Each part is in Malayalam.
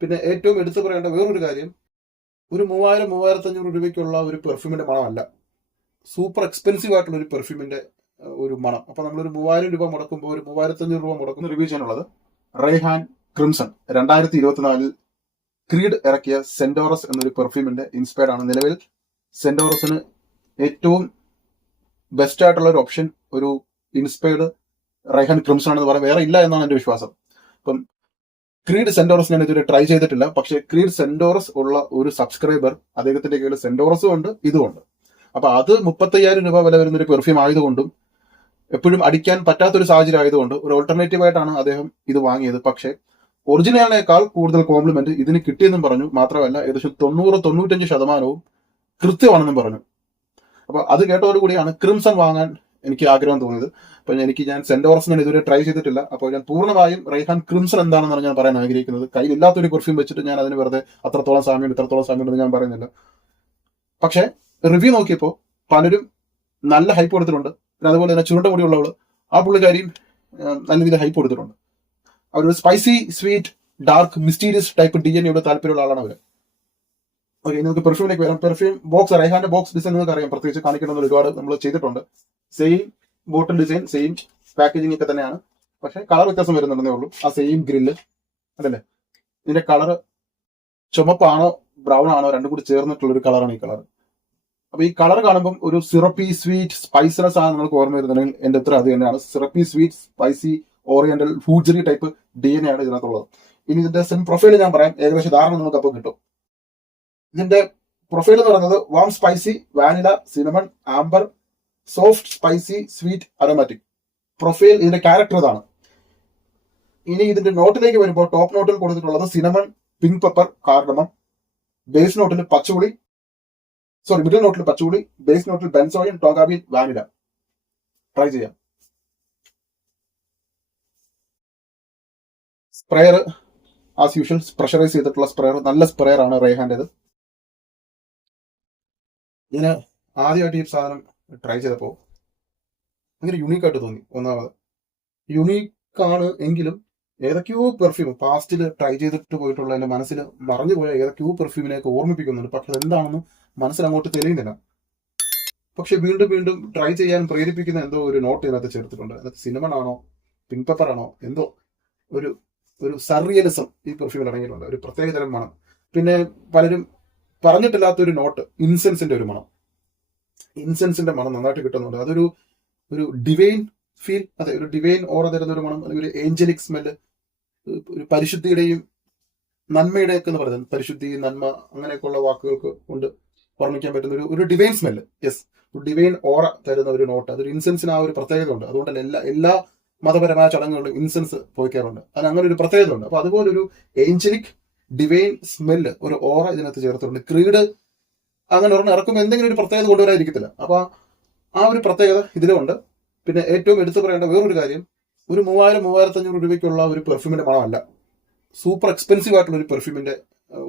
പിന്നെ ഏറ്റവും എടുത്തു പറയേണ്ട വേറൊരു കാര്യം, ഒരു 3000-3500 രൂപയ്ക്കുള്ള ഒരു പെർഫ്യൂമിന്റെ മണമല്ല, സൂപ്പർ എക്സ്പെൻസീവ് ആയിട്ടുള്ള ഒരു പെർഫ്യൂമിന്റെ ഒരു മണം. അപ്പൊ നമ്മളൊരു 3000 രൂപ മുടക്കുമ്പോൾ ഒരു 3500 രൂപ മുടക്കുന്ന റിവ്യൂ ചെയ്യാനുള്ളത് റൈഹാൻ ക്രിംസൺ 2024 ക്രീഡ് ഇറക്കിയ സെന്റോറസ് എന്നൊരു പെർഫ്യൂമിന്റെ ഇൻസ്പയർഡ് ആണ്. നിലവിൽ സെന്റോറസിന് ഏറ്റവും ബെസ്റ്റ് ആയിട്ടുള്ള ഒരു ഓപ്ഷൻ ഒരു ഇൻസ്പയർഡ് റൈഹാൻ ക്രിംസൺ ആണെന്ന് പറയാൻ വേറെ ഇല്ല എന്നാണ് എന്റെ വിശ്വാസം. അപ്പം ക്രീഡ് സെന്റോറസ് ഞാൻ ഇതുവരെ ട്രൈ ചെയ്തിട്ടില്ല, പക്ഷെ ക്രീഡ് സെന്റോറസ് ഉള്ള ഒരു സബ്സ്ക്രൈബർ അദ്ദേഹത്തിന്റെ കയ്യിൽ സെന്റോറസും ഉണ്ട് ഇതുമുണ്ട്. അപ്പൊ അത് 35,000 രൂപ വില വരുന്ന ഒരു പെർഫ്യൂം ആയതുകൊണ്ടും എപ്പോഴും അടിക്കാൻ പറ്റാത്തൊരു സാഹചര്യം ആയതുകൊണ്ട് ഒരു ഓൾട്ടർനേറ്റീവ് ആയിട്ടാണ് അദ്ദേഹം ഇത് വാങ്ങിയത്. പക്ഷേ ഒറിജിനലിനേക്കാൾ കൂടുതൽ കോംപ്ലിമെന്റ് ഇതിന് കിട്ടിയെന്നും പറഞ്ഞു. മാത്രമല്ല ഏകദേശം 90-95% കൃത്യമാണെന്നും പറഞ്ഞു. അപ്പൊ അത് കേട്ടതോടുകൂടിയാണ് ക്രിംസൺ വാങ്ങാൻ എനിക്ക് ആഗ്രഹം തോന്നിയത്. അപ്പൊ ഞാൻ സെന്റോറസ് ഞാൻ ഇതുവരെ ട്രൈ ചെയ്തിട്ടില്ല. അപ്പോൾ ഞാൻ പൂർണ്ണമായും റൈഹാൻ ക്രിംസൺ എന്താണെന്നാണ് ഞാൻ പറയാൻ ആഗ്രഹിക്കുന്നത്. കയ്യിലില്ലാത്തൊരു പെർഫ്യൂം വെച്ചിട്ട് ഞാൻ അതിന് വെറുതെ അത്രത്തോളം സാമ്യമുണ്ട് ഇത്രത്തോളം സാമ്യമുണ്ടെന്ന് ഞാൻ പറയുന്നില്ല. പക്ഷെ റിവ്യൂ നോക്കിയപ്പോൾ പലരും നല്ല ഹൈപ്പ് കൊടുത്തിട്ടുണ്ട്. പിന്നെ അതുപോലെ തന്നെ ചുരുണ്ട മുടിയുള്ളവള് ആ പുള്ളിക്കാരിയും നല്ല രീതിയിൽ ഹൈപ്പ് കൊടുത്തിട്ടുണ്ട്. അവരൊരു spicy sweet dark mysterious type DNA താല്പര്യമുള്ള ആളാണ് അവര്. ഓക്കെ, നിങ്ങൾക്ക് പെർഫ്യൂമിലേക്ക് വരാം. പെർഫ്യൂം ബോക്സ് റൈഹാന്റെ ബോക്സ് ഡിസൈൻ നിങ്ങൾക്ക് അറിയാം, പ്രത്യേകിച്ച് കാണിക്കണമെന്ന് ഒരുപാട് നമ്മൾ ചെയ്തിട്ടുണ്ട്. സെയിം ബോട്ടിൽ ഡിസൈൻ സെയിം പാക്കേജിംഗ് ഒക്കെ തന്നെയാണ്, പക്ഷെ കളർ വ്യത്യാസം വരുന്നുണ്ടെന്നേ ഉള്ളൂ. ആ സെയിം ഗ്രില്ല് അതല്ലേ, ഇതിന്റെ കളർ ചുമപ്പാണോ ബ്രൗൺ ആണോ രണ്ടും കൂടി ചേർന്നിട്ടുള്ള ഒരു കളറാണ് ഈ കളർ. അപ്പൊ ഈ കളർ കാണുമ്പോൾ ഒരു സിറപ്പി സ്വീറ്റ് സ്പൈസിനെസ് ആണ് നിങ്ങൾക്ക് ഓർമ്മ വരുന്നുണ്ടെങ്കിൽ എന്റെ ഉത്തരം അത് തന്നെയാണ്. Syrupy sweet spicy oriental fougere type DNA ആണ് ഇതിനകത്തുള്ളത്. ഇനി ഇതിന്റെ സെം പ്രൊഫൈൽ ഞാൻ പറയാം, ഏകദേശം ധാരണ നമുക്ക് അപ്പോൾ കിട്ടും. ഇതിന്റെ പ്രൊഫൈൽ എന്ന് പറയുന്നത് warm spicy vanilla cinnamon amber soft spicy sweet aromatic. Profile ഇതിന്റെ ക്യാരക്ടർ ഇതാണ്. ഇനി ഇതിന്റെ നോട്ടിലേക്ക് വരുമ്പോൾ ടോപ്പ് നോട്ടിൽ കൊടുത്തിട്ടുള്ളത് cinnamon pink pepper cardamom, base നോട്ടിൽ പച്ചപുളി മിഡിൽ നോട്ടിൽ പച്ചപുളി, ബേസ് നോട്ടിൽ ബെൻസോയിൻ ടോഗാബീൻ വാനില. ട്രൈ ചെയ്യാം. സ്പ്രെയർ ആസ് യൂഷ്വൽ പ്രഷറൈസ് ചെയ്തിട്ടുള്ള സ്പ്രെയർ, നല്ല സ്പ്രെയർ ആണ് റൈഹാന്റേത്. ഞാൻ ആദ്യമായിട്ട് ഈ സാധനം ട്രൈ ചെയ്തപ്പോൾ ഭയങ്കര യുണീക്കായിട്ട് തോന്നി. ഒന്നാമത് യുണീക്കാണ് എങ്കിലും ഏതൊക്കെയോ പെർഫ്യൂം പാസ്റ്റിൽ ട്രൈ ചെയ്തിട്ട് പോയിട്ടുള്ള എൻ്റെ മനസ്സിൽ മറഞ്ഞുപോയ ഏതൊക്കെയോ പെർഫ്യൂമിനെയൊക്കെ ഓർമ്മിപ്പിക്കുന്നുണ്ട്. പക്ഷെ എന്താണെന്ന് മനസ്സിൽ അങ്ങോട്ട് തെളിയുന്നില്ല. പക്ഷെ വീണ്ടും വീണ്ടും ട്രൈ ചെയ്യാൻ പ്രേരിപ്പിക്കുന്ന എന്തോ ഒരു നോട്ട് ഇതിനകത്ത് ചേർത്തിട്ടുണ്ട്. അതിനകത്ത് സിനമൺ ആണോ പിങ്ക് പെപ്പർ ആണോ എന്തോ ഒരു സർറിയലിസം ഈ പെർഫ്യൂമിൽ അടങ്ങിയിട്ടുണ്ട്, ഒരു പ്രത്യേകതരം മണം. പിന്നെ പലരും പറഞ്ഞിട്ടില്ലാത്തൊരു നോട്ട്, ഇൻസെൻസിന്റെ ഒരു മണം. ഇൻസെൻസിന്റെ മണം നന്നായിട്ട് കിട്ടുന്നുണ്ട്. അതൊരു ഡിവൈൻ ഫീൽ, അതെ, ഒരു ഡിവൈൻ ഓറ തരുന്ന ഒരു മണം, അല്ലെങ്കിൽ ഒരു ഏഞ്ചലിക് സ്മെല്ല്, ഒരു പരിശുദ്ധിയുടെയും നന്മയുടെയൊക്കെ എന്ന് പറയുന്നത്, പരിശുദ്ധി നന്മ അങ്ങനെയൊക്കെയുള്ള വാക്കുകൾക്ക് കൊണ്ട് വർണ്ണിക്കാൻ പറ്റുന്ന ഒരു ഡിവൈൻ സ്മെല്ല്. യെസ്, ഒരു ഡിവൈൻ ഓറ തരുന്ന ഒരു നോട്ട്. അതൊരു ഇൻസെൻസിന് ആ ഒരു പ്രത്യേകത ഉണ്ട്. അതുകൊണ്ടല്ല എല്ലാ മതപരമായ ചടങ്ങുകളിലും ഇൻസെൻസ് പോയിക്കാറുണ്ട്. അതിന് അങ്ങനെ ഒരു പ്രത്യേകത ഉണ്ട്. അപ്പൊ അതുപോലെ ഒരു ഏഞ്ചലിക് ഡിവൈൻ സ്മെല്ല്, ഒരു ഓറ ഇതിനകത്ത് ചേർത്തിട്ടുണ്ട്. ക്രീഡ് അങ്ങനെ ഒരെണ്ണം ഇറക്കുമ്പോൾ എന്തെങ്കിലും ഒരു പ്രത്യേകത കൊണ്ടുവരാതിരിക്കത്തില്ല. അപ്പൊ ആ ഒരു പ്രത്യേകത ഇതിലുണ്ട്. പിന്നെ ഏറ്റവും എടുത്തു പറയേണ്ട വേറൊരു കാര്യം, ഒരു 3000-3500 രൂപയ്ക്കുള്ള ഒരു പെർഫ്യൂമിന്റെ മണമല്ല, സൂപ്പർ എക്സ്പെൻസീവ് ആയിട്ടുള്ള ഒരു പെർഫ്യൂമിന്റെ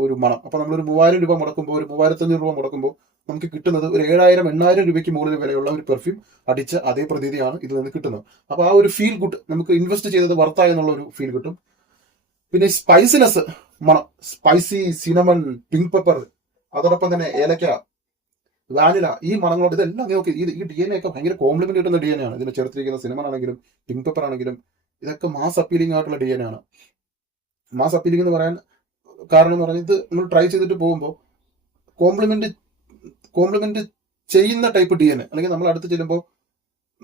ഒരു മണം. അപ്പൊ നമ്മളൊരു 3000 രൂപ മുടക്കുമ്പോൾ ഒരു 3500 രൂപ മുടക്കുമ്പോൾ നമുക്ക് കിട്ടുന്നത് ഒരു 7000-8000 രൂപയ്ക്ക് മുകളിൽ വിലയുള്ള ഒരു പെർഫ്യൂം അടിച്ച അതേ പ്രതീതിയാണ് ഇതിൽ നിന്ന് കിട്ടുന്നത്. അപ്പൊ ആ ഒരു ഫീൽ ഗുഡ്, നമുക്ക് ഇൻവെസ്റ്റ് ചെയ്തത് വർത്തായി എന്നുള്ള ഒരു ഫീൽ കിട്ടും. പിന്നെ സ്പൈസിനെസ് മണം, സ്പൈസി സിനമൺ പിങ്ക് പെപ്പർ, അതോടൊപ്പം തന്നെ ഏലക്ക വാനില, ഈ മണങ്ങളോട് ഇതെല്ലാം നോക്കി ഈ DNA ഒക്കെ ഭയങ്കര കോംപ്ലിമെന്റ് കിട്ടുന്ന DNA ആണ്. ഇതിന് ചേർത്തിരിക്കുന്ന സിനമൺ ആണെങ്കിലും പിങ്ക് പെപ്പർ ആണെങ്കിലും ഇതൊക്കെ മാസ് അപ്പീലിംഗ് ആയിട്ടുള്ള DNA ആണ്. മാസ് അപ്പീലിംഗ് എന്ന് പറയാൻ കാരണം എന്ന് പറഞ്ഞാൽ ഇത് നമ്മൾ ട്രൈ ചെയ്തിട്ട് പോകുമ്പോൾ കോംപ്ലിമെന്റ് ചെയ്യുന്ന ടൈപ്പ് DNA, അല്ലെങ്കിൽ നമ്മൾ അടുത്ത് ചെല്ലുമ്പോൾ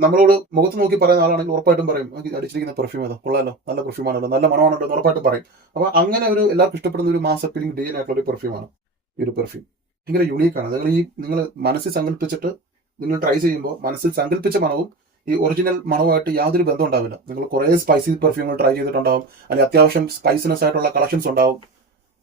നമ്മളോട് മുഖത്ത് നോക്കി പറയുന്ന ആളാണെങ്കിൽ ഉറപ്പായിട്ടും പറയും അടിച്ചിരിക്കുന്ന പെർഫ്യൂം ഏതാ, കൊള്ളാലോ, നല്ല പെർഫ്യൂം ആണല്ലോ, നല്ല മണമാണല്ലോ എന്ന് ഉറപ്പായിട്ടും പറയും. അപ്പൊ അങ്ങനെ ഒരു എല്ലാവർക്കും ഇഷ്ടപ്പെടുന്ന ഒരു മാസ് അപ്പീലിംഗ് DNA ആയിട്ടുള്ള ഒരു പെർഫ്യൂമാണ് ഈ ഒരു പെർഫ്യൂം. ഭയങ്കര യുണീക്കാണ്. നിങ്ങൾ മനസ്സിൽ സങ്കല്പിച്ചിട്ട് നിങ്ങൾ ട്രൈ ചെയ്യുമ്പോൾ മനസ്സിൽ സങ്കല്പിച്ച മണവും ഈ ഒറിജിനൽ മണവുമായിട്ട് യാതൊരു ബന്ധം ഉണ്ടാവില്ല. നിങ്ങൾ കുറേ സ്പൈസി പെർഫ്യൂമുകൾ ട്രൈ ചെയ്തിട്ടുണ്ടാവും, അല്ലെങ്കിൽ അത്യാവശ്യം സ്പൈസിനെസ് ആയിട്ടുള്ള കളക്ഷൻസ് ഉണ്ടാവും.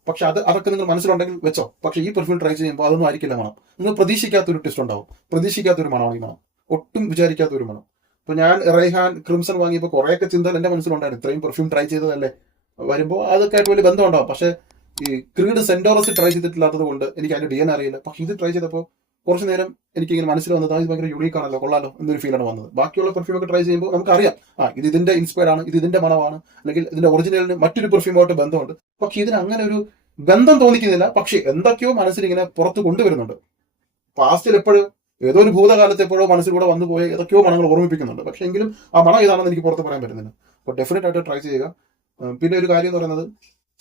പക്ഷെ അതൊക്കെ നിങ്ങൾ മനസ്സിലുണ്ടെങ്കിൽ വെച്ചോ. പക്ഷെ ഈ പെർഫ്യൂം ട്രൈ ചെയ്യുമ്പോൾ അതൊന്നും ആയിരിക്കില്ല മണം. നിങ്ങൾ പ്രതീക്ഷിക്കാത്തൊരു ടെസ്റ്റ് ഉണ്ടാവും, പ്രതീക്ഷിക്കാത്തൊരു മണമാണ് ഈ മണം, ഒട്ടും വിചാരിക്കാത്തൊരു മണം. ഇപ്പൊ ഞാൻ റൈഹാൻ ക്രിംസൺ വാങ്ങിയപ്പോൾ കുറേയൊക്കെ ചിന്തകൾ എന്റെ മനസ്സിലുണ്ടായിരുന്നു. ഇത്രയും പെർഫ്യൂം ട്രൈ ചെയ്തതല്ലേ, വരുമ്പോൾ അതൊക്കെ ആയിട്ട് വലിയ ബന്ധം ഉണ്ടാവും. പക്ഷെ ഈ ക്രീഡ് സെന്റോറസ് ട്രൈ ചെയ്തിട്ടില്ലാത്തത് കൊണ്ട് എനിക്ക് അതിന്റെ DNA അറിയില്ല. പക്ഷെ ഇത് ട്രൈ ചെയ്തപ്പോൾ കുറച്ച് നേരം എനിക്കിങ്ങനെ മനസ്സിൽ വന്നത് ഇത് ഭയങ്കര യൂണീക്ക് ആണല്ലോ, കൊള്ളാലോ എന്നൊരു ഫീലാണ് വന്നത്. ബാക്കിയുള്ള പെർഫ്യൂം ഒക്കെ ട്രൈ ചെയ്യുമ്പോൾ നമുക്കറിയാം ഇത് ഇതിന്റെ ഇൻസ്പയർഡ് ആണ്, ഇത് ഇതിന്റെ മണമാണ്, അല്ലെങ്കിൽ ഇതിന്റെ ഒറിജിനലിന് മറ്റൊരു പെർഫ്യൂമായിട്ട് ബന്ധമുണ്ട്. പക്ഷെ ഇതിന് അങ്ങനെ ഒരു ബന്ധം തോന്നിക്കുന്നില്ല. പക്ഷെ എന്തൊക്കെയോ മനസ്സിലിങ്ങനെ പുറത്ത് കൊണ്ടുവരുന്നുണ്ട്. പാസ്റ്റിൽ എപ്പോഴും ഏതോ ഒരു ഭൂതകാലത്ത് എപ്പോഴോ മനസ്സിലൂടെ വന്നു പോയ ഏതൊക്കെയോ മണങ്ങൾ ഓർമ്മിപ്പിക്കുന്നുണ്ട്. പക്ഷെ എങ്കിലും ആ മണം ഏതാണെന്ന് എനിക്ക് പുറത്ത് പറയാൻ പറ്റുന്നില്ല. അപ്പോൾ ഡെഫിനറ്റ് ആയിട്ട് ട്രൈ ചെയ്യുക. പിന്നെ ഒരു കാര്യം എന്ന് പറയുന്നത്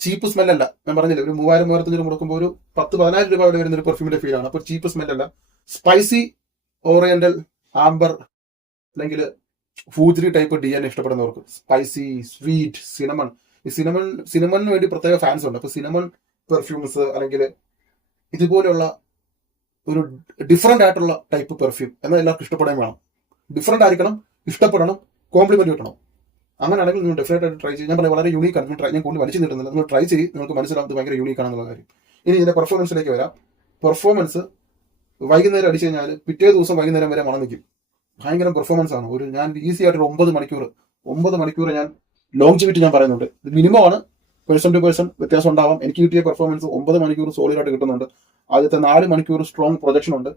ചീപ്പ് സ്മെല്ലല്ല. ഞാൻ പറഞ്ഞില്ല, ഒരു 3000-3500 മുടക്കുമ്പോൾ ഒരു 10-14 രൂപ വരെ വരുന്ന ഒരു പെർഫ്യൂമിന്റെ ഫീലാണ്. അപ്പോൾ ചീപ്പ് സ്മെല്ലല്ല. സ്പൈസി, ഓറിയന്റൽ, ആംബർ അല്ലെങ്കിൽ ഫൂജറി ടൈപ്പ് DNA ഇഷ്ടപ്പെടുന്നവർക്ക്, സ്പൈസി, സ്വീറ്റ്, സിനമൺ. ഈ സിനമണിന് വേണ്ടി പ്രത്യേക ഫാൻസ് ഉണ്ട്. അപ്പൊ സിനമൺ പെർഫ്യൂംസ് അല്ലെങ്കിൽ ഇതുപോലെയുള്ള ഒരു ഡിഫറെന്റ് ആയിട്ടുള്ള ടൈപ്പ് പെർഫ്യൂം എന്നാൽ എല്ലാവർക്കും ഇഷ്ടപ്പെടാൻ വേണം. ഡിഫറെന്റ് ആയിരിക്കണം, ഇഷ്ടപ്പെടണം, കോംപ്ലിമെന്റ് കിട്ടണം. അങ്ങനെയാണെങ്കിൽ നിങ്ങൾ ഡെഫിനറ്റ് ആയിട്ട് ട്രൈ ചെയ്യും. ഞാൻ പറയാം വളരെ യൂണീക്ക് ആണ്. ഞാൻ കൂടുതൽ വലിച്ചു നീട്ടുന്നില്ല. നിങ്ങൾ ട്രൈ ചെയ്ത് നിങ്ങൾക്ക് മനസ്സിലാകുന്നത് ഭയങ്കര യൂണീക്ക് ആണെന്നുള്ള കാര്യം. ഇനി ഇതിന്റെ പെർഫോമൻസിലേക്ക് വരാം. പെർഫോമൻസ് വൈകുന്നേരം അടിച്ചു കഴിഞ്ഞാൽ പിറ്റേ ദിവസം വൈകുന്നേരം വരെ മണം നിൽക്കും. ഭയങ്കര പെർഫോമൻസ് ആണ്. ഞാൻ ഈസി ആയിട്ട് 9 മണിക്കൂർ ഞാൻ ലോങ്ജിവിറ്റി ഞാൻ പറയുന്നുണ്ട്. ഇത് മിനിമം ആണ്, പേഴ്സൺ ടു പേഴ്സൺ വ്യത്യാസം ഉണ്ടാവാം. എനിക്ക് കിട്ടിയ പെർഫോമൻസ് 9 മണിക്കൂർ സോളിഡ് ആയിട്ട് കിട്ടുന്നുണ്ട്. ആദ്യത്തെ 4 മണിക്കൂർ സ്ട്രോങ് പ്രൊജക്ഷൻ ഉണ്ട്.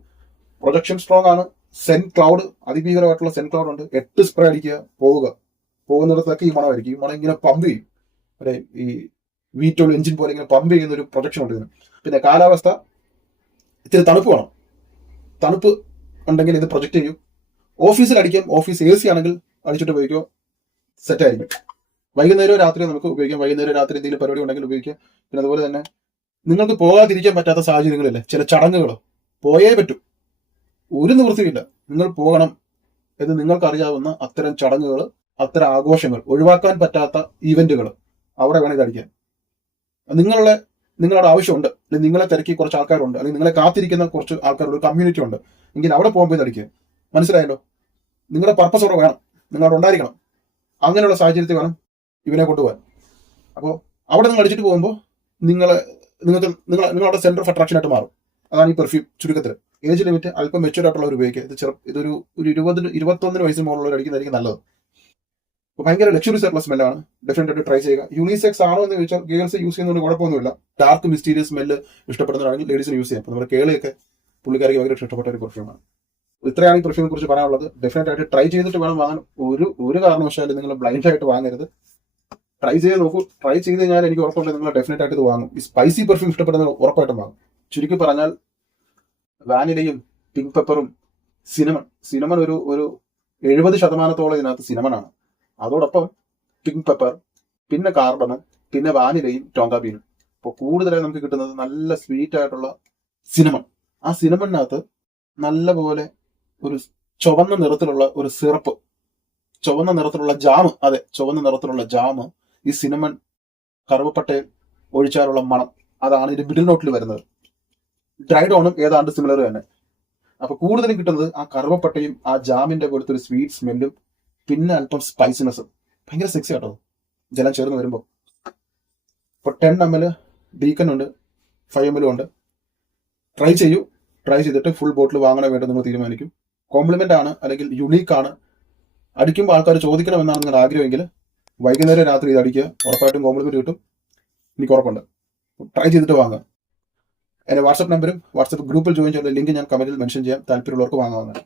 പ്രൊജക്ഷൻ സ്ട്രോങ് ആണ്. സെൻ ക്ലൗഡ്, അതിഭീകരമായിട്ടുള്ള സെൻ ക്ലൗഡ് ഉണ്ട്. 8 സ്പ്രേ അടിക്കുക, പോകുന്നിടത്തൊക്കെ ഈ മണമായിരിക്കും. ഈ മണം ഇങ്ങനെ പമ്പ് ചെയ്യും. അല്ലെ, ഈ V12 എഞ്ചിൻ പോലെ ഇങ്ങനെ പമ്പ് ചെയ്യുന്ന ഒരു പ്രൊജക്ഷൻ ഉണ്ട് ഇതിന്. പിന്നെ കാലാവസ്ഥ ഇത്തിരി തണുപ്പ് വേണം. തണുപ്പ് ഉണ്ടെങ്കിൽ ഇത് പ്രൊജക്ട് ചെയ്യും. ഓഫീസിൽ അടിക്കാം. ഓഫീസ് AC ആണെങ്കിൽ അടിച്ചിട്ട് ഉപയോഗിക്കുക, സെറ്റ് ആയിരിക്കും. വൈകുന്നേരവും രാത്രിയും നമുക്ക് ഉപയോഗിക്കാം. വൈകുന്നേരം രാത്രി എന്തെങ്കിലും പരിപാടി ഉണ്ടെങ്കിൽ ഉപയോഗിക്കാം. പിന്നെ അതുപോലെ തന്നെ നിങ്ങൾക്ക് പോകാതിരിക്കാൻ പറ്റാത്ത സാഹചര്യങ്ങളില്ലേ, ചില ചടങ്ങുകൾ പോയേ പറ്റും, ഒരു നിവൃത്തിയില്ല, നിങ്ങൾ പോകണം എന്ന് നിങ്ങൾക്കറിയാവുന്ന അത്തരം ചടങ്ങുകൾ, അത്തരം ആഘോഷങ്ങൾ, ഒഴിവാക്കാൻ പറ്റാത്ത ഈവന്റുകൾ, അവിടെ വേണം ഇതടിക്കാൻ. നിങ്ങളുടെ ആവശ്യമുണ്ട്, അല്ലെങ്കിൽ നിങ്ങളെ തിരക്കി കുറച്ച് ആൾക്കാരുണ്ട്, അല്ലെങ്കിൽ നിങ്ങളെ കാത്തിരിക്കുന്ന കുറച്ച് ആൾക്കാരുടെ കമ്മ്യൂണിറ്റി ഉണ്ട് എങ്കിൽ അവിടെ പോകുമ്പോൾ ഇതടിക്കുക. മനസ്സിലായല്ലോ? നിങ്ങളുടെ പർപ്പസ് അവിടെ വേണം, നിങ്ങളവിടെ ഉണ്ടായിരിക്കണം. അങ്ങനെയുള്ള സാഹചര്യത്തിൽ വേണം ഇവനെ കൊണ്ടുപോകാൻ. അപ്പോൾ അവിടെ നിങ്ങൾ അടിച്ചിട്ട് പോകുമ്പോൾ നിങ്ങളുടെ സെന്റർ ഓഫ് അട്രാക്ഷൻ ആയിട്ട് മാറും. അതാണ് ഈ പെർഫ്യൂം ചുരുക്കത്തിൽ. ഏജ് ലിമിറ്റ് അല്പം മെച്യൂർഡ് ആയിട്ടുള്ളവർ ഉപയോഗിക്കുക. ഇതൊരു 21 വയസ്സിന് മുകളിലുള്ളവർ അടിക്കുന്നതായിരിക്കും നല്ലത്. അപ്പോൾ ഭയങ്കര ലക്ഷറീസ് ആയിട്ടുള്ള സ്മെല്ലാണ്. ഡെഫിനറ്റ് ആയിട്ട് ട്രൈ ചെയ്യുക. യൂണിസെക്സ് ആണോ എന്ന് ചോദിച്ചാൽ ഗേൾസ് യൂസ് ചെയ്യുന്നതുകൊണ്ട് കുഴപ്പമൊന്നുമില്ല. ഡാർക്ക് മിസ്റ്റീരിയസ് സ്മെല്ല് ഇഷ്ടപ്പെടുന്നവരാണെങ്കിൽ ലേഡീസിന് യൂസ് ചെയ്യാം. അപ്പോൾ നമ്മുടെ കേളിയൊക്കെ പുള്ളിക്കാർക്ക് ഭയങ്കര ഇഷ്ടപ്പെട്ട ഒരു പെർഫ്യൂമാണ്. ഇത്രയാണ് ഈ പെർഫ്യൂമിനെ കുറിച്ച് പറയാനുള്ളത്. ഡെഫിനറ്റ് ആയിട്ട് ട്രൈ ചെയ്തിട്ട് വേണം വാങ്ങാൻ. ഒരു കാരണവശാലും നിങ്ങൾ ബ്ലൈൻഡ് ആയിട്ട് വാങ്ങരുത്. ട്രൈ ചെയ്ത് നോക്കൂ. ട്രൈ ചെയ്ത് കഴിഞ്ഞാൽ എനിക്ക് ഉറപ്പുണ്ട് നിങ്ങൾ ഡെഫിനറ്റ് ആയിട്ട് ഇത് വാങ്ങും. ഈ സ്പൈസി പെർഫ്യൂം ഇഷ്ടപ്പെടുന്നവർ ഉറപ്പായിട്ടും വാങ്ങും. ചുരുക്കി പറഞ്ഞാൽ വാനിലയും പിങ്ക് പെപ്പറും സിനമൺ ഒരു 70% ഇതിനകത്ത് സിനമണാണ്. അതോടൊപ്പം പിങ്ക് പെപ്പർ, പിന്നെ കാർഡമം, പിന്നെ വാനിലയും ടോങ്ക ബീനും. അപ്പോൾ കൂടുതലായി നമുക്ക് കിട്ടുന്നത് നല്ല സ്വീറ്റ് ആയിട്ടുള്ള സിനമൺ. ആ സിനമണിനകത്ത് നല്ല പോലെ ഒരു ചുവന്ന നിറത്തിലുള്ള ഒരു സിറപ്പ്, ചുവന്ന നിറത്തിലുള്ള ജാം, അതെ ചുവന്ന നിറത്തിലുള്ള ജാം, ഈ സിനമൺ കറുവപ്പട്ടയിൽ ഒഴിച്ചാലുള്ള മണം, അതാണ് ഇതിന്റെ മിഡിൽ നോട്ടിൽ വരുന്നത്. ഡ്രൈഡ് ഓണും ഏതാണ്ട് സിമിലർ തന്നെ. അപ്പൊ കൂടുതലും കിട്ടുന്നത് ആ കറുവപ്പട്ടയും ആ ജാമിന്റെ പോലത്തെ ഒരു സ്വീറ്റ് സ്മെല്ലും പിന്നെ അല്പം സ്പൈസിനെസ്സും. ഭയങ്കര സെക്സി ആട്ടോ ജലം ചേർന്ന് വരുമ്പോൾ. ഇപ്പോൾ 10 ml ഡീക്കൻ ഉണ്ട്, 5 ml ഉണ്ട്. ട്രൈ ചെയ്തിട്ട് ഫുൾ ബോട്ടിൽ വാങ്ങണോ വേണ്ടോ നിങ്ങൾ തീരുമാനിക്കും. കോംപ്ലിമെന്റ് ആണ് അല്ലെങ്കിൽ യുണീക്ക് ആണ്, അടിക്കുമ്പോൾ ആൾക്കാർ ചോദിക്കണമെന്നാണ് നിങ്ങളുടെ ആഗ്രഹമെങ്കിൽ വൈകുന്നേരം രാത്രി ഇത് അടിക്കുക, ഉറപ്പായിട്ടും കോംപ്ലിമെന്റ് കിട്ടും, എനിക്ക് ഉറപ്പുണ്ട്. ട്രൈ ചെയ്തിട്ട് വാങ്ങുക. എൻ്റെ വാട്സപ്പ് നമ്പറും വാട്സപ്പ് ഗ്രൂപ്പിൽ ജോയിൻ ചെയ്യുന്ന ലിങ്ക് ഞാൻ കമന്റിൽ മെൻഷൻ ചെയ്യാം. താല്പര്യമുള്ളവർക്ക് വാങ്ങാവുന്നതാണ്.